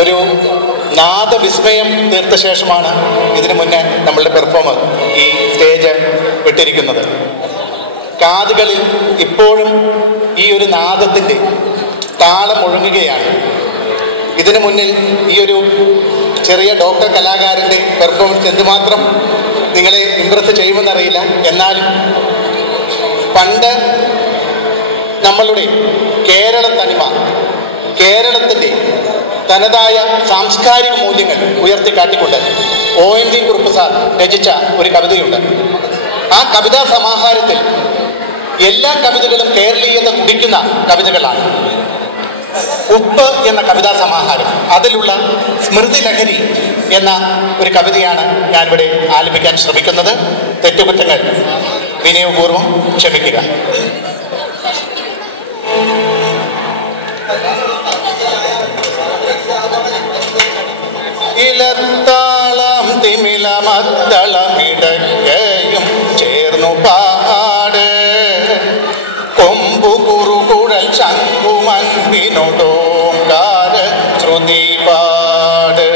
ഒരു നാദവിസ്മയം തീർത്ത ശേഷമാണ് ഇതിനു മുന്നേ നമ്മളുടെ പെർഫോമർ ഈ സ്റ്റേജ് വിട്ടിരിക്കുന്നത്. കാതുകളിൽ ഇപ്പോഴും ഈ ഒരു നാദത്തിൻ്റെ താളം മുഴങ്ങുകയാണ്. ഇതിനു മുന്നിൽ ഈ ഒരു ചെറിയ ഡോക്ടർ കലാകാരൻ്റെ പെർഫോമൻസ് എന്തുമാത്രം നിങ്ങളെ ഇംപ്രസ് ചെയ്യുമെന്നറിയില്ല. എന്നാലും പണ്ട് നമ്മളുടെ കേരള തനിമ, കേരളത്തിൻ്റെ തനതായ സാംസ്കാരിക മൂല്യങ്ങൾ ഉയർത്തിക്കാട്ടിക്കൊണ്ട് ONV കുറുപ്പ് സാർ രചിച്ച ഒരു കവിതയുണ്ട്. ആ കവിതാ സമാഹാരത്തിൽ എല്ലാ കവിതകളും കേരളീയത കുടിക്കുന്ന കവിതകളാണ്. ഉപ്പ് എന്ന കവിതാ സമാഹാരം, അതിലുള്ള സ്മൃതി ലഹരി എന്ന ഒരു കവിതയാണ് ഞാനിവിടെ ആലപിക്കാൻ ശ്രമിക്കുന്നത്. തെറ്റുകുറ്റങ്ങൾ വിനയപൂർവ്വം ക്ഷമിക്കുക. ഇലത്താളം തിമിലമദ്ദളമിടക്കയും ചേർന്നു പാട്, കൊമ്പു കുറുകുഴൽ ശംഖുമൻപിനോടോങ്കാര ശ്രുതി പാട്.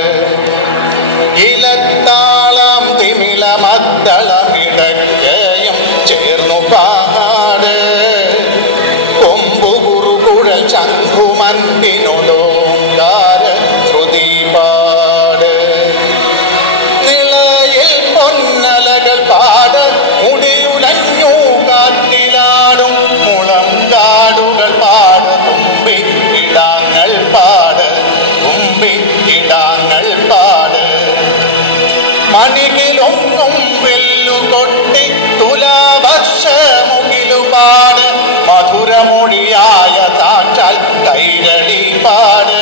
ഇലത്താളം തിമിലമദ്ദളമിടക്കയും ചേർന്നു പാട്, കൊമ്പു കുറുകുഴൽ ശംഖുമൻപിനോടോങ്കാര ശ്രുതി പാട്. നിളയിൽ പൊന്നലകൾ പാട്, മുടിയുലഞ്ഞു കാറ്റിലാടും മുളം കാടുകൾ പാട്, തുമ്പി ഇടാങ്ങൾ പാട്, തുമ്പി ഇടാങ്ങൾ പാട്. മണികിലൊന്നും വെല്ലുകൊട്ടി തുലാവർഷമുകിലു പാട്, മധുരമൊഴിയായ സാക്ഷാൽ കൈരളി പാട്.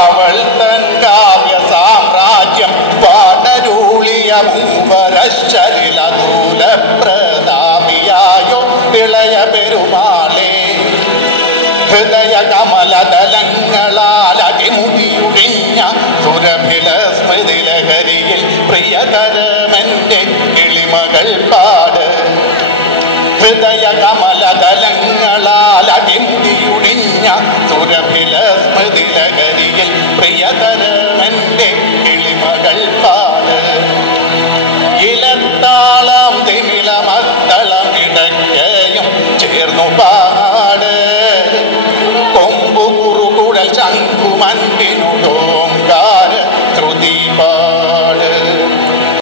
അവൾ തൻ കാവ്യ സാമ്രാജ്യം പാടരൂളിയ മൂവരശരിലൂല പ്രതാപിയായോ ഇളയ പെരുമാളെ. ഹൃദയ കമലതലങ്ങളാൽ അടിമുടിയുടിഞ്ഞ സുരഭില സ്മൃതി ലഹരിയിൽ പ്രിയതരമെന്റെ കിളിമകൾ പാട്. ഹൃദയ കമലതലങ്ങളാൽ അടിമുടിയുടിഞ്ഞ സുരഭില സ്മൃതി ലഹരിയിൽ പ്രിയതരമെന്റെ